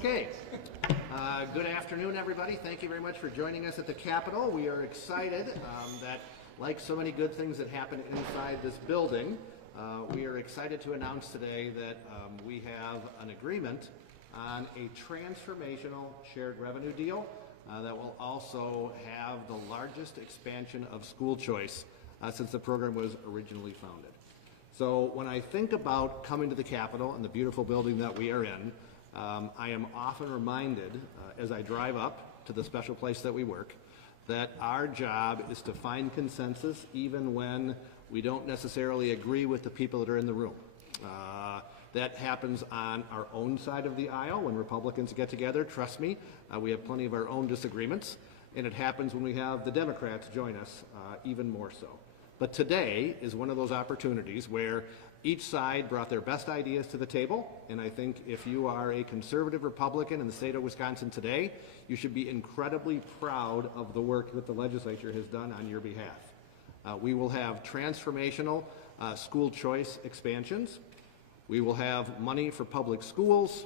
Okay, good afternoon, everybody. Thank you very much for joining us at the Capitol. We are excited that, like so many good things that happen inside this building, we are excited to announce today that we have an agreement on a transformational shared revenue deal that will also have the largest expansion of school choice since the program was originally founded. So when I think about coming to the Capitol and the beautiful building that we are in, I am often reminded as I drive up to the special place that we work that our job is to find consensus even when we don't necessarily agree with the people that are in the room. That happens on our own side of the aisle when Republicans get together. Trust me, we have plenty of our own disagreements, and it happens when we have the Democrats join us even more so. But today is one of those opportunities where each side brought their best ideas to the table, and I think if you are a conservative Republican in the state of Wisconsin today, you should be incredibly proud of the work that the legislature has done on your behalf. We will have transformational school choice expansions. We will have money for public schools.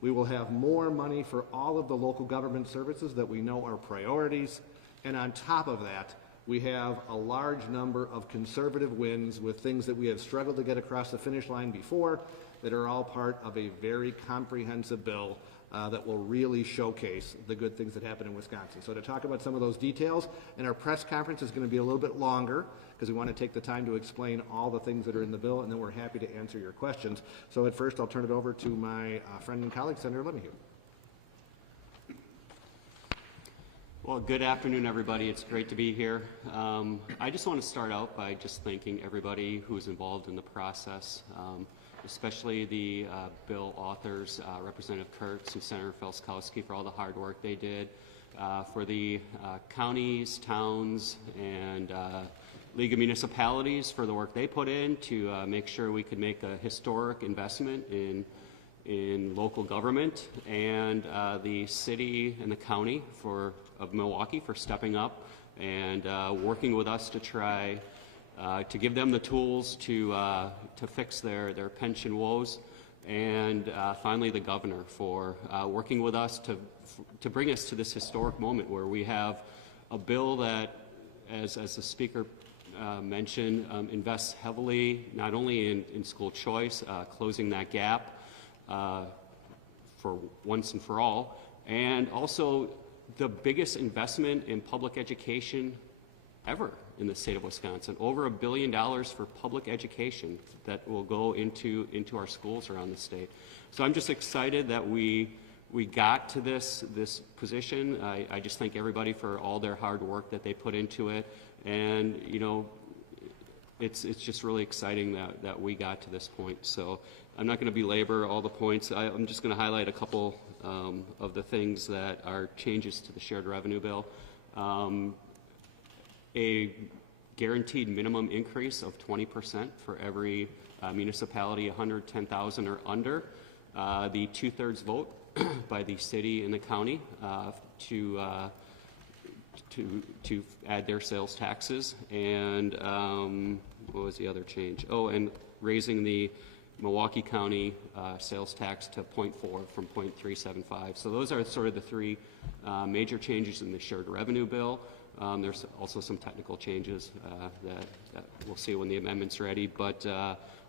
We will have more money for all of the local government services that we know are priorities. And on top of that, we have a large number of conservative wins with things that we have struggled to get across the finish line before that are all part of a very comprehensive bill that will really showcase the good things that happen in Wisconsin. So to talk about some of those details, and our press conference is going to be a little bit longer because we want to take the time to explain all the things that are in the bill, and then we're happy to answer your questions. So at first, I'll turn it over to my friend and colleague, Senator Lemieux. Well, good afternoon, everybody. It's great to be here. I just want to start out by just thanking everybody who's involved in the process, especially the bill authors, Representative Kurtz and Senator Felskowski, for all the hard work they did, for the counties, towns, and League of Municipalities for the work they put in to make sure we could make a historic investment in local government, and the city and the county of Milwaukee for stepping up and working with us to try to give them the tools to fix their pension woes, and finally the governor for working with us to bring us to this historic moment where we have a bill that, as the speaker mentioned, invests heavily not only in school choice, closing that gap for once and for all, and also the biggest investment in public education ever in the state of Wisconsin. Over $1 billion for public education that will go into our schools around the state. So I'm just excited that we got to this position. I just thank everybody for all their hard work that they put into it, and you know, it's just really exciting that we got to this point. So I'm not going to belabor all the points. I'm just going to highlight a couple of the things that are changes to the shared revenue bill. A guaranteed minimum increase of 20% for every municipality 110,000 or under. The 2/3 vote by the city and the county to add their sales taxes, and what was the other change? Oh, and raising the Milwaukee County sales tax to 0.4 from 0.375. So those are sort of the three major changes in the shared revenue bill. There's also some technical changes that we'll see when the amendment's ready. But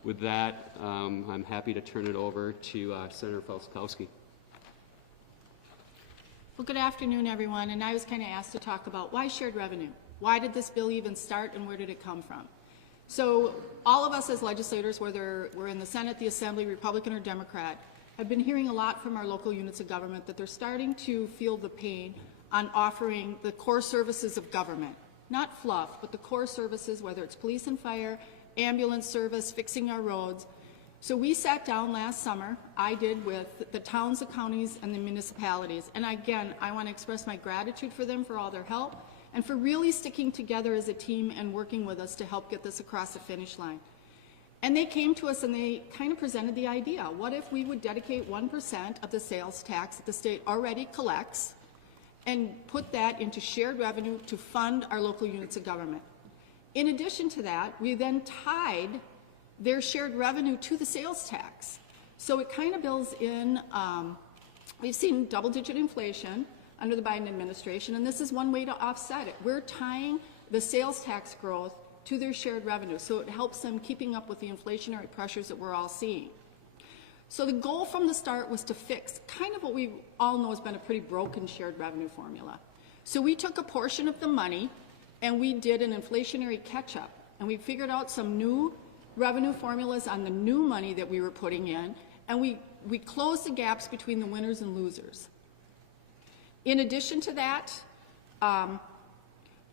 with that, I'm happy to turn it over to Senator Felskowski. Well, good afternoon, everyone. And I was kind of asked to talk about why shared revenue? Why did this bill even start, and where did it come from? So all of us as legislators, whether we're in the Senate, the Assembly, Republican or Democrat, have been hearing a lot from our local units of government that they're starting to feel the pain on offering the core services of government. Not fluff, but the core services, whether it's police and fire, ambulance service, fixing our roads. So we sat down last summer, I did, with the towns, the counties, and the municipalities. And again, I want to express my gratitude for them for all their help and for really sticking together as a team and working with us to help get this across the finish line. And they came to us and they kind of presented the idea. What if we would dedicate 1% of the sales tax that the state already collects and put that into shared revenue to fund our local units of government? In addition to that, we then tied their shared revenue to the sales tax. So it kind of builds in We've seen double-digit inflation under the Biden administration, and this is one way to offset it. We're tying the sales tax growth to their shared revenue, so it helps them keeping up with the inflationary pressures that we're all seeing. So the goal from the start was to fix kind of what we all know has been a pretty broken shared revenue formula. So we took a portion of the money and we did an inflationary catch-up, and we figured out some new revenue formulas on the new money that we were putting in, and we closed the gaps between the winners and losers. In addition to that,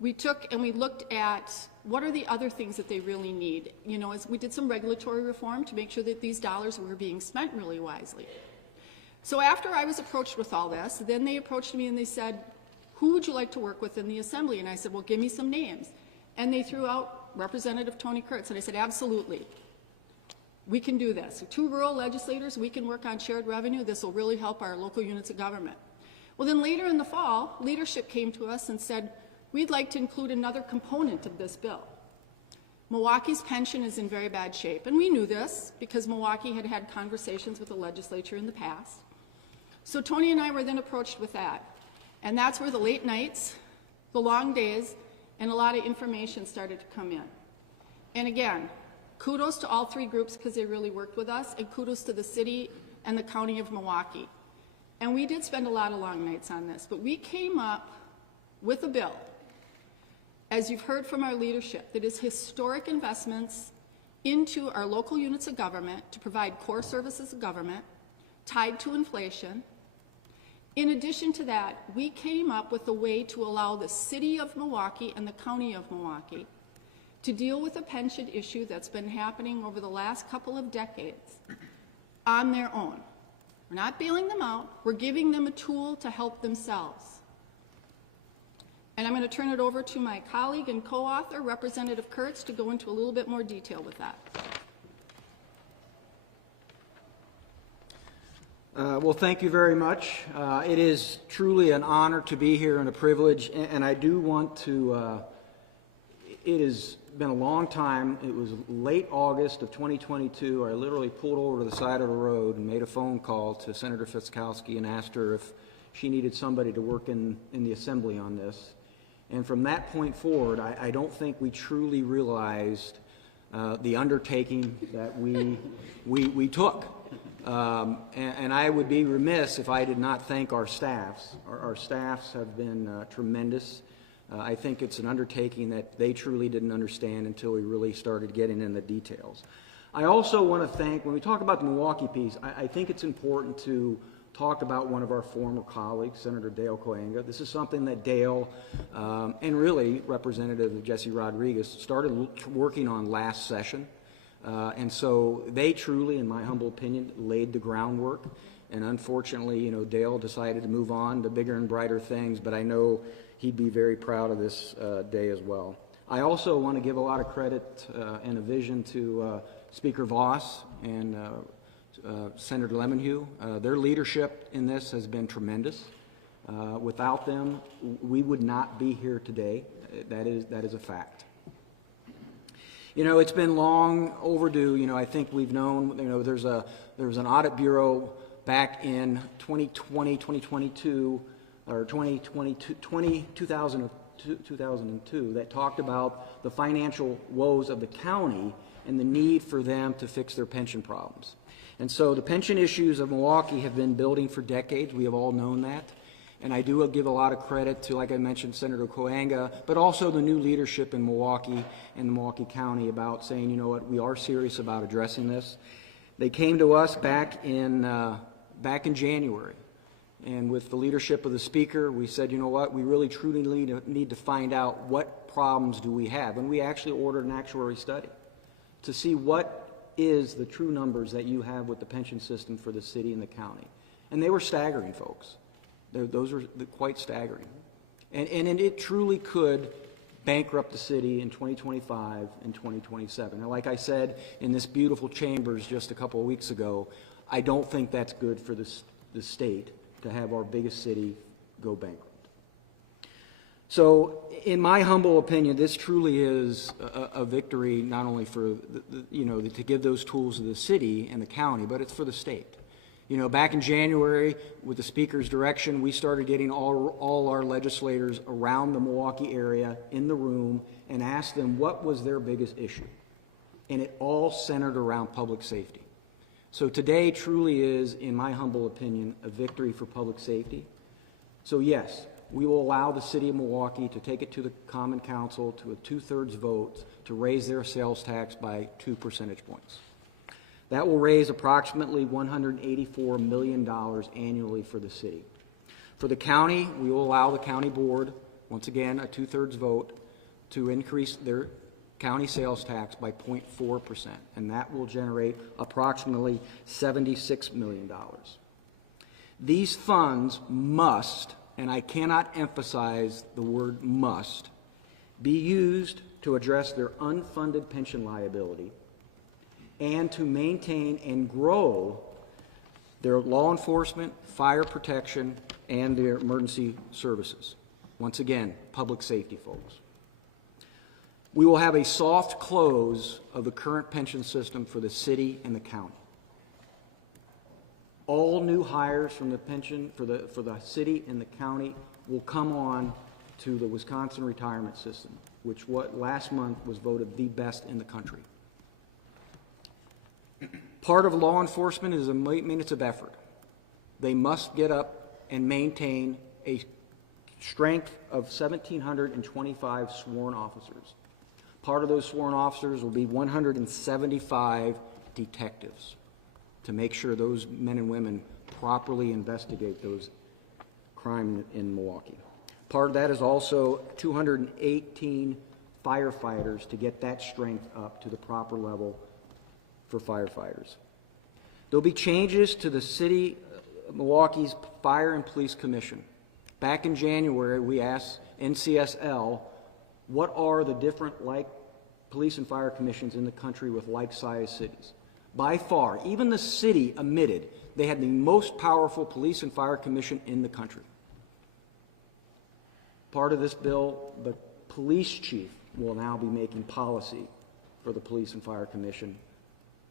we took and we looked at what are the other things that they really need. You know, as we did some regulatory reform to make sure that these dollars were being spent really wisely. So after I was approached with all this, then they approached me and they said, who would you like to work with in the Assembly? And I said, well, give me some names. And they threw out Representative Tony Kurtz, and I said, absolutely. We can do this. 2 rural legislators, we can work on shared revenue. This will really help our local units of government. Well, then later in the fall, leadership came to us and said, we'd like to include another component of this bill. Milwaukee's pension is in very bad shape, and we knew this because Milwaukee had had conversations with the legislature in the past. So Tony and I were then approached with that, and that's where the late nights, the long days, and a lot of information started to come in. And again, kudos to all 3 groups because they really worked with us, and kudos to the city and the county of Milwaukee. And we did spend a lot of long nights on this, but we came up with a bill, as you've heard from our leadership, that is historic investments into our local units of government to provide core services of government tied to inflation. In addition to that, we came up with a way to allow the city of Milwaukee and the county of Milwaukee to deal with a pension issue that's been happening over the last couple of decades on their own. We're not bailing them out. We're giving them a tool to help themselves. And I'm going to turn it over to my colleague and co-author, Representative Kurtz, to go into a little bit more detail with that. Well, thank you very much. It is truly an honor to be here and a privilege, and I do want to, it has been a long time. It was late August of 2022. I literally pulled over to the side of the road and made a phone call to Senator Fitzkowski and asked her if she needed somebody to work in the Assembly on this. And from that point forward, I don't think we truly realized the undertaking that we took. And I would be remiss if I did not thank our staffs. Our staffs have been tremendous. I think it's an undertaking that they truly didn't understand until we really started getting in the details. I also want to thank, when we talk about the Milwaukee piece, I think it's important to talk about one of our former colleagues, Senator Dale Coenga. This is something that Dale and really Representative Jesse Rodriguez started working on last session. And so they truly, in my humble opinion, laid the groundwork. And unfortunately, you know, Dale decided to move on to bigger and brighter things, but I know he'd be very proud of this day as well. I also want to give a lot of credit and a vision to Speaker Voss and Senator Lemonhew. Their leadership in this has been tremendous. Without them, we would not be here today. That is a fact. You know, it's been long overdue. You know, I think we've known, you know, there was an audit bureau back in 2022 or 2002 that talked about the financial woes of the county and the need for them to fix their pension problems. And so the pension issues of Milwaukee have been building for decades. We have all known that. And I do give a lot of credit to, like I mentioned, Senator Coenga, but also the new leadership in Milwaukee and Milwaukee County about saying, you know what, we are serious about addressing this. They came to us back in January. And with the leadership of the Speaker, we said, you know what, we really truly need to find out what problems do we have. And we actually ordered an actuary study to see what is the true numbers that you have with the pension system for the city and the county. And they were staggering, folks. Those are quite staggering. And it truly could bankrupt the city in 2025 and 2027. And like I said in this beautiful chambers just a couple of weeks ago, I don't think that's good for the state to have our biggest city go bankrupt. So in my humble opinion, this truly is a victory not only for, to give those tools to the city and the county, but it's for the state. You know, back in January, with the Speaker's direction, we started getting all our legislators around the Milwaukee area in the room and asked them what was their biggest issue. And it all centered around public safety. So today truly is, in my humble opinion, a victory for public safety. So yes, we will allow the city of Milwaukee to take it to the Common Council to a 2/3 vote to raise their sales tax by 2 percentage points. That will raise approximately $184 million annually for the city. For the county, we will allow the county board, once again, a 2/3 vote to increase their county sales tax by 0.4%, and that will generate approximately $76 million. These funds must, and I cannot emphasize the word must, be used to address their unfunded pension liability and to maintain and grow their law enforcement, fire protection, and their emergency services. Once again, public safety, folks. We will have a soft close of the current pension system for the city and the county. All new hires from the pension for the city and the county will come on to the Wisconsin retirement system, which last month was voted the best in the country. Part of law enforcement is a maintenance of effort. They must get up and maintain a strength of 1,725 sworn officers. Part of those sworn officers will be 175 detectives to make sure those men and women properly investigate those crimes in Milwaukee. Part of that is also 218 firefighters to get that strength up to the proper level for firefighters. There'll be changes to the city of Milwaukee's Fire and Police Commission. Back in January, we asked NCSL, what are the different police and fire commissions in the country with like-sized cities? By far, even the city admitted they had the most powerful police and fire commission in the country. Part of this bill, the police chief will now be making policy for the police and fire commission,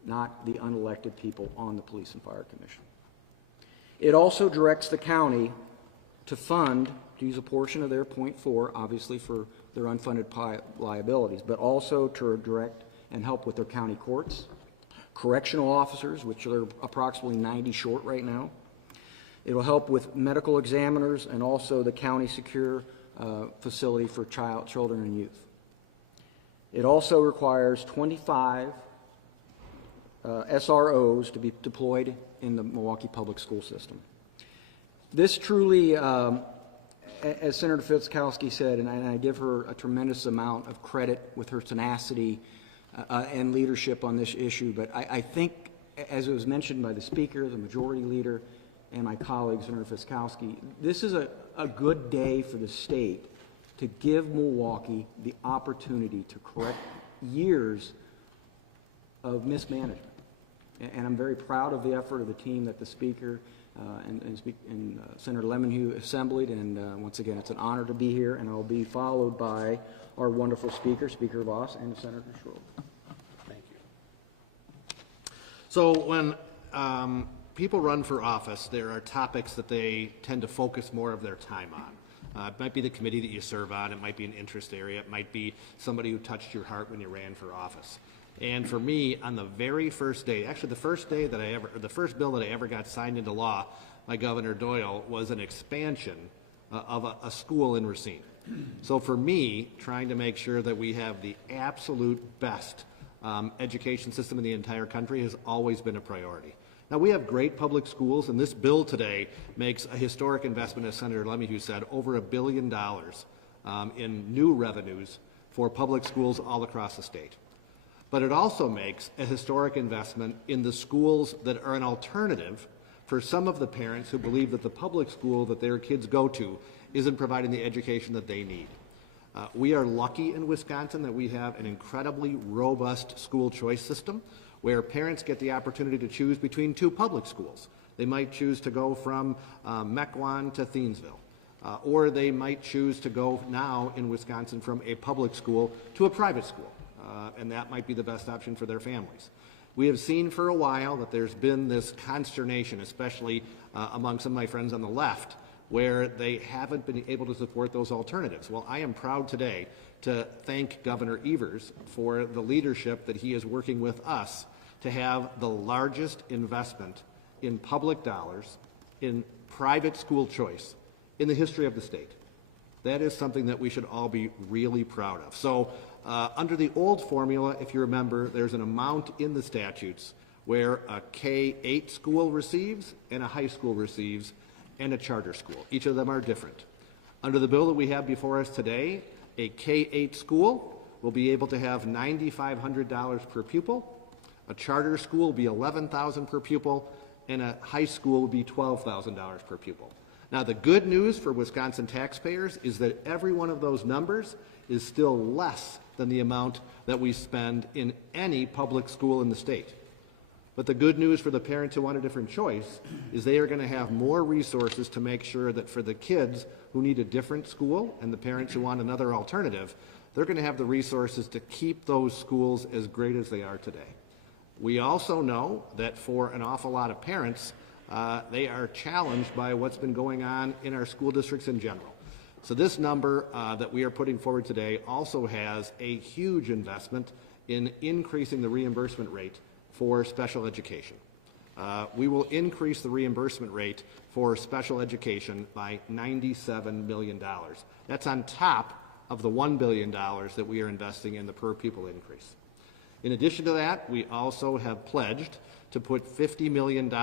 not the unelected people on the Police and Fire Commission. It also directs the county to use a portion of their 0.4, obviously for their unfunded liabilities, but also to direct and help with their county courts, correctional officers, which are approximately 90 short right now. It will help with medical examiners and also the county secure facility for children and youth. It also requires 25 SROs to be deployed in the Milwaukee public school system. This truly, as Senator Fitzkowski said, and I give her a tremendous amount of credit with her tenacity and leadership on this issue, but I think, as it was mentioned by the Speaker, the Majority Leader, and my colleague, Senator Fitzkowski, this is a good day for the state to give Milwaukee the opportunity to correct years of mismanagement. And I'm very proud of the effort of the team that the Speaker and Senator Lemonhew assembled. And once again, it's an honor to be here, and I'll be followed by our wonderful Speaker, Speaker Voss, and Senator Schroeder. Thank you. So when people run for office, there are topics that they tend to focus more of their time on. It might be the committee that you serve on. It might be an interest area. It might be somebody who touched your heart when you ran for office. And for me, on the very first day, actually the first bill that I ever got signed into law by Governor Doyle was an expansion of a school in Racine. So for me, trying to make sure that we have the absolute best education system in the entire country has always been a priority. Now, we have great public schools, and this bill today makes a historic investment, as Senator Lemonhew said, over $1 billion in new revenues for public schools all across the state. But it also makes a historic investment in the schools that are an alternative for some of the parents who believe that the public school that their kids go to isn't providing the education that they need. We are lucky in Wisconsin that we have an incredibly robust school choice system where parents get the opportunity to choose between two public schools. They might choose to go from Mequon to Thiensville, or they might choose to go now in Wisconsin from a public school to a private school. And that might be the best option for their families. We have seen for a while that there's been this consternation, especially among some of my friends on the left, where they haven't been able to support those alternatives. Well, I am proud today to thank Governor Evers for the leadership that he is working with us to have the largest investment in public dollars in private school choice in the history of the state. That is something that we should all be really proud of. So under the old formula, if you remember, there's an amount in the statutes where a K-8 school receives and a high school receives and a charter school. Each of them are different. Under the bill that we have before us today, a K-8 school will be able to have $9,500 per pupil, a charter school will be $11,000 per pupil, and a high school will be $12,000 per pupil. Now, the good news for Wisconsin taxpayers is that every one of those numbers is still less than the amount that we spend in any public school in the state. But the good news for the parents who want a different choice is they are going to have more resources to make sure that for the kids who need a different school and the parents who want another alternative, they're going to have the resources to keep those schools as great as they are today. We also know that for an awful lot of parents, they are challenged by what's been going on in our school districts in general. So this number that we are putting forward today also has a huge investment in increasing the reimbursement rate for special education. We will increase the reimbursement rate for special education by $97 million. That's on top of the $1 billion that we are investing in the per pupil increase. In addition to that, we also have pledged to put $50 million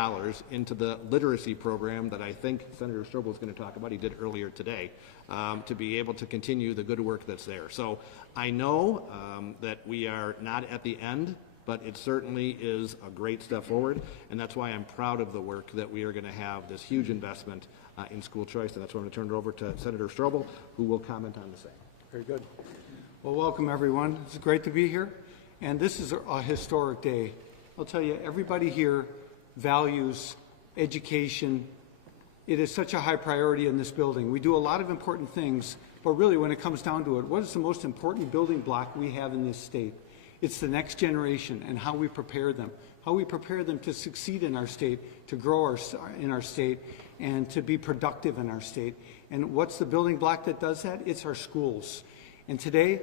into the literacy program that I think Senator Strobel is going to talk about. He did earlier today, to be able to continue the good work that's there. So I know that we are not at the end, but it certainly is a great step forward, and that's why I'm proud of the work that we are going to have this huge investment in school choice, and that's why I'm going to turn it over to Senator Strobel, who will comment on the same. Very good. Well, welcome everyone. It's great to be here, and this is a historic day. I'll tell you, everybody here values education. It is such a high priority in this building. We do a lot of important things, but really when it comes down to it, what is the most important building block we have in this state? It's the next generation and how we prepare them to succeed in our state, to grow in our state, and to be productive in our state. And what's the building block that does that? It's our schools. And today,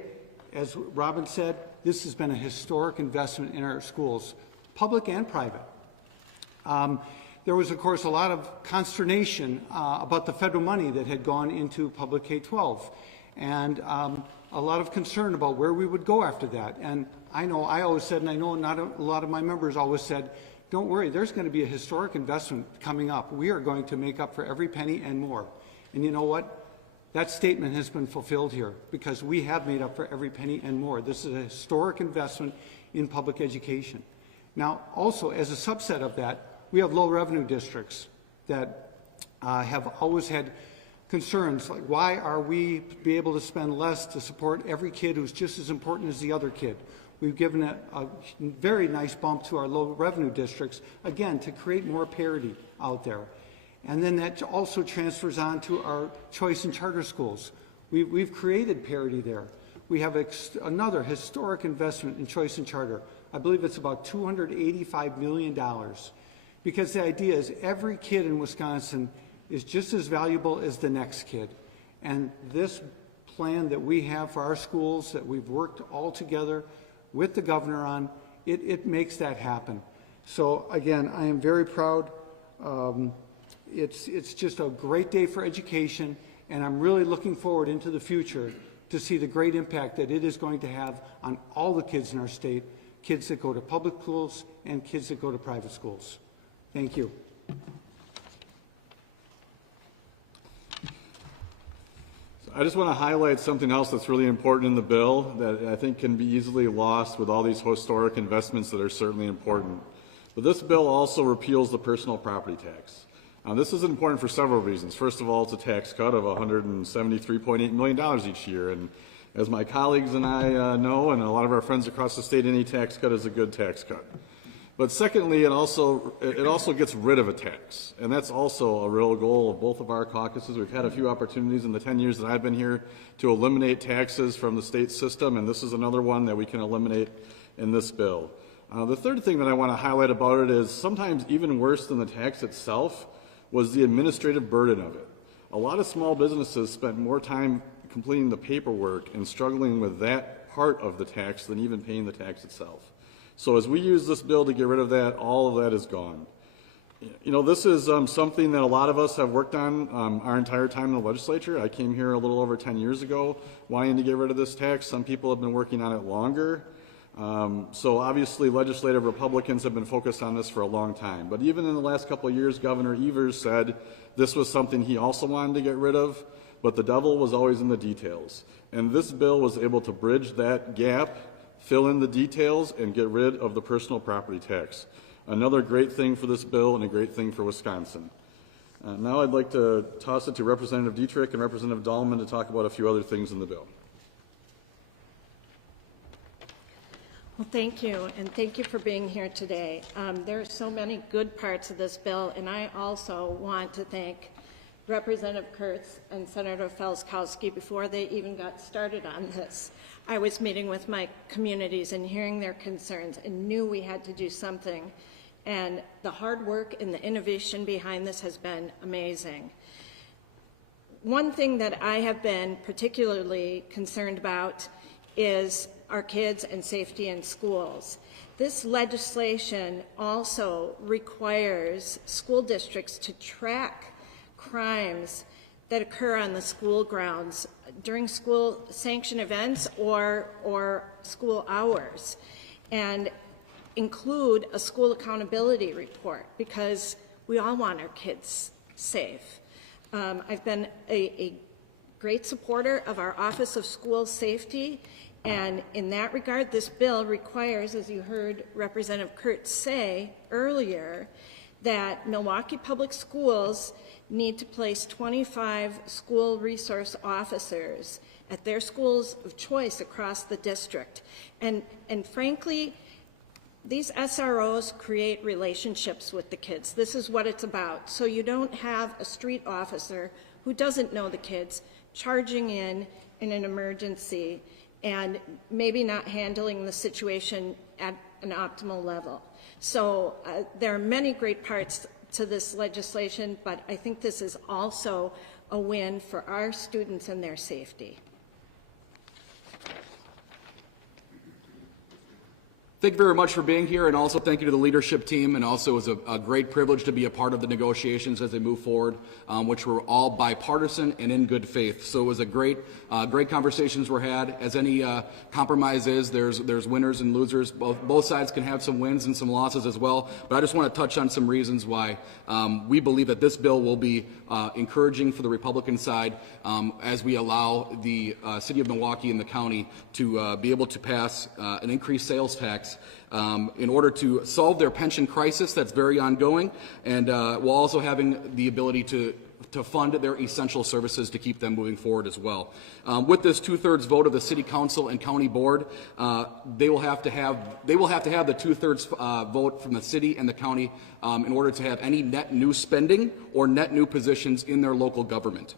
as Robin said, this has been a historic investment in our schools, public and private. There was, of course, a lot of consternation about the federal money that had gone into public K-12, and a lot of concern about where we would go after that. And I know I always said, and I know not a lot of my members always said, don't worry, there's going to be a historic investment coming up. We are going to make up for every penny and more. And you know what? That statement has been fulfilled here because we have made up for every penny and more. This is a historic investment in public education. Now, also, as a subset of that, we have low revenue districts that have always had concerns like, why are we be able to spend less to support every kid who's just as important as the other kid? We've given a very nice bump to our low revenue districts, again, to create more parity out there. And then that also transfers on to our choice and charter schools. We've created parity there. We have another historic investment in choice and charter. I believe it's about $285 million. Because the idea is every kid in Wisconsin is just as valuable as the next kid. And this plan that we have for our schools that we've worked all together with the governor on, it makes that happen. So again, I am very proud. It's just a great day for education, and I'm really looking forward into the future to see the great impact that it is going to have on all the kids in our state, kids that go to public schools and kids that go to private schools. Thank you. I just want to highlight something else that's really important in the bill that I think can be easily lost with all these historic investments that are certainly important. But this bill also repeals the personal property tax. This is important for several reasons. First of all, it's a tax cut of $173.8 million each year. And as my colleagues and I know, and a lot of our friends across the state, any tax cut is a good tax cut. But secondly, it also gets rid of a tax, and that's also a real goal of both of our caucuses. We've had a few opportunities in the 10 years that I've been here to eliminate taxes from the state system, and this is another one that we can eliminate in this bill. The third thing that I want to highlight about it is sometimes even worse than the tax itself was the administrative burden of it. A lot of small businesses spent more time completing the paperwork and struggling with that part of the tax than even paying the tax itself. So as we use this bill to get rid of that, all of that is gone. You know, this is something that a lot of us have worked on our entire time in the legislature. I came here a little over 10 years ago wanting to get rid of this tax. Some people have been working on it longer. So obviously legislative Republicans have been focused on this for a long time. But even in the last couple of years, Governor Evers said this was something he also wanted to get rid of, but the devil was always in the details. And this bill was able to bridge that gap, fill in the details, and get rid of the personal property tax. Another great thing for this bill and a great thing for Wisconsin. Now I'd like to toss it to Representative Dietrich and Representative Dahlman to talk about a few other things in the bill. Well, thank you, and thank you for being here today. There are so many good parts of this bill, and I also want to thank Representative Kurtz and Senator Felskowski before they even got started on this. I was meeting with my communities and hearing their concerns and knew we had to do something. And the hard work and the innovation behind this has been amazing. One thing that I have been particularly concerned about is our kids and safety in schools. This legislation also requires school districts to track crimes that occur on the school grounds during school sanctioned events or school hours, and include a school accountability report, because we all want our kids safe. I've been a great supporter of our Office of School Safety, and in that regard, this bill requires, as you heard Representative Kurtz say earlier, that Milwaukee Public Schools need to place 25 school resource officers at their schools of choice across the district. And frankly, these SROs create relationships with the kids. This is what it's about. So you don't have a street officer who doesn't know the kids charging in an emergency and maybe not handling the situation at an optimal level. So there are many great parts to this legislation, but I think this is also a win for our students and their safety. Thank you very much for being here, and also thank you to the leadership team, and also it was a great privilege to be a part of the negotiations as they move forward, which were all bipartisan and in good faith. So it was a great conversations were had. As any compromise is, there's winners and losers. Both sides can have some wins and some losses as well, but I just want to touch on some reasons why we believe that this bill will be encouraging for the Republican side as we allow the city of Milwaukee and the county to be able to pass an increased sales tax in order to solve their pension crisis that's very ongoing, and while also having the ability to fund their essential services to keep them moving forward as well. With this 2/3 vote of the City Council and County Board, they will have to have the 2/3 vote from the city and the county in order to have any net new spending or net new positions in their local government.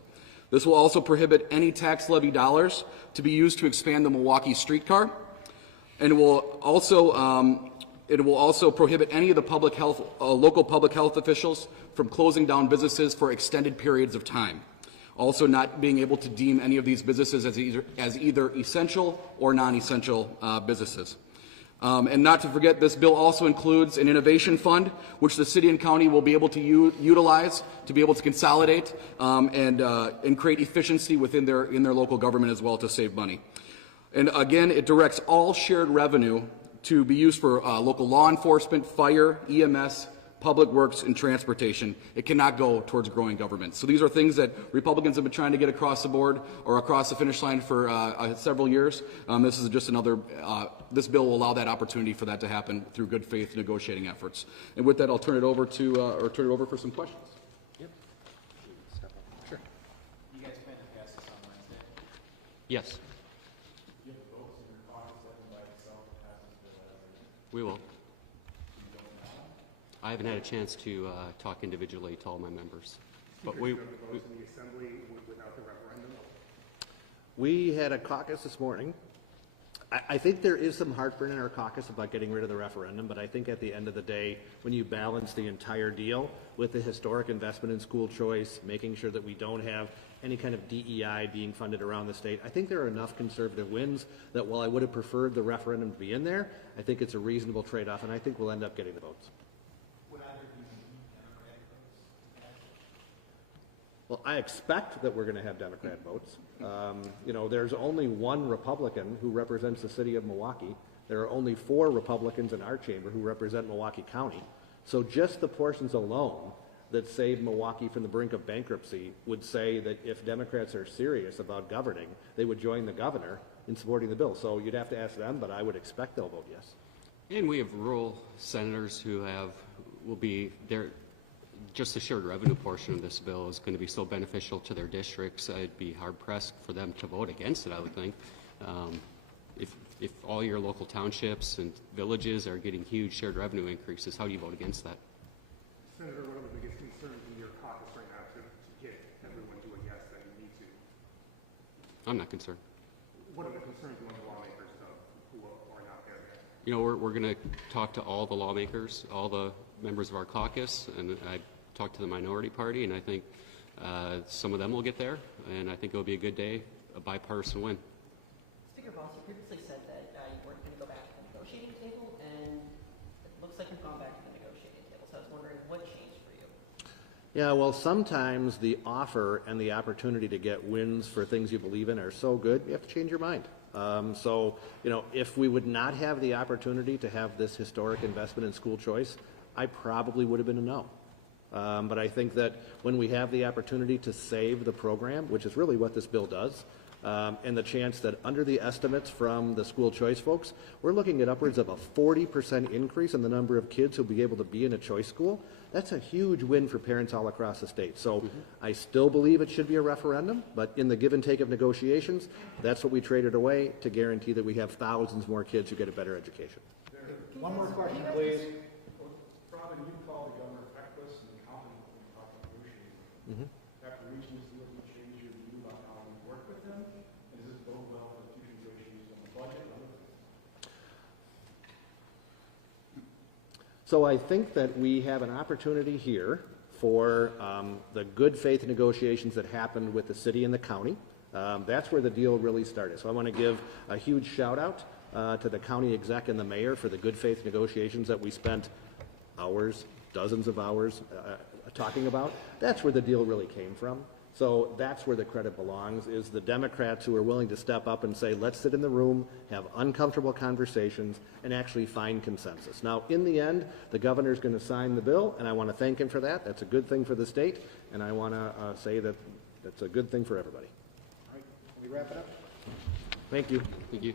This will also prohibit any tax levy dollars to be used to expand the Milwaukee streetcar, and it will also prohibit any of the public health, local public health officials from closing down businesses for extended periods of time. Also not being able to deem any of these businesses as either essential or non-essential businesses. And not to forget, this bill also includes an innovation fund, which the city and county will be able to utilize to be able to consolidate and create efficiency within their local government as well to save money. And again, it directs all shared revenue to be used for local law enforcement, fire, EMS, public works, and transportation. It cannot go towards growing government. So these are things that Republicans have been trying to get across the board or across the finish line for several years. This is just another, this bill will allow that opportunity for that to happen through good faith negotiating efforts. And with that, I'll turn it over for some questions. Yep. Sure. You guys plan to pass this on Wednesday? Yes, Do you have the votes in your caucus that by itself to pass this bill as we will. I haven't had a chance to talk individually to all my members, but we We had a caucus this morning. I think there is some heartburn in our caucus about getting rid of the referendum, but I think at the end of the day, when you balance the entire deal with the historic investment in school choice, making sure that we don't have any kind of DEI being funded around the state, I think there are enough conservative wins that while I would have preferred the referendum to be in there, I think it's a reasonable trade-off, and I think we'll end up getting the votes. Well, I expect that we're going to have Democrat votes. You know, there's only one Republican who represents the city of Milwaukee. There are only 4 Republicans in our chamber who represent Milwaukee County. So just the portions alone that saved Milwaukee from the brink of bankruptcy would say that if Democrats are serious about governing, they would join the governor in supporting the bill. So you'd have to ask them, but I would expect they'll vote yes. And we have rural senators who will be there. Just the shared revenue portion of this bill is going to be so beneficial to their districts. I'd be hard pressed for them to vote against it, I would think. If all your local townships and villages are getting huge shared revenue increases, how do you vote against that? Senator, one of the biggest concerns in your caucus right now to get everyone to a yes that you need to. I'm not concerned. What are the concerns among the lawmakers who are not there yet? You know, we're going to talk to all the lawmakers, all the members of our caucus, and I talked to the minority party, and I think some of them will get there, and I think it'll be a good day, a bipartisan win. Speaker Boss, you previously said that you weren't going to go back to the negotiating table, and it looks like you've gone back to the negotiating table. So I was wondering what changed for you. Yeah, well, sometimes the offer and the opportunity to get wins for things you believe in are so good, you have to change your mind. So, you know, if we would not have the opportunity to have this historic investment in school choice, I probably would have been a no. But I think that when we have the opportunity to save the program, which is really what this bill does, and the chance that under the estimates from the school choice folks, we're looking at upwards of a 40% increase in the number of kids who'll be able to be in a choice school. That's a huge win for parents all across the state. So I still believe it should be a referendum, but in the give and take of negotiations, that's what we traded away to guarantee that we have thousands more kids who get a better education. One more question, please. Robin, you called the governor feckless and incompetent when you talked about negotiating. After reaching this deal, you changed your view about how you work with them? And does this bode well for future negotiations on the budget and other things? So I think that we have an opportunity here for the good faith negotiations that happened with the city and the county. That's where the deal really started. So I want to give a huge shout out to the county exec and the mayor for the good faith negotiations that we spent hours, dozens of hours talking about. That's where the deal really came from. So that's where the credit belongs, is the Democrats who are willing to step up and say, let's sit in the room, have uncomfortable conversations, and actually find consensus. Now, in the end, the governor's going to sign the bill, and I want to thank him for that. That's a good thing for the state, and I want to say that that's a good thing for everybody. All right, can we wrap it up? Thank you. Thank you.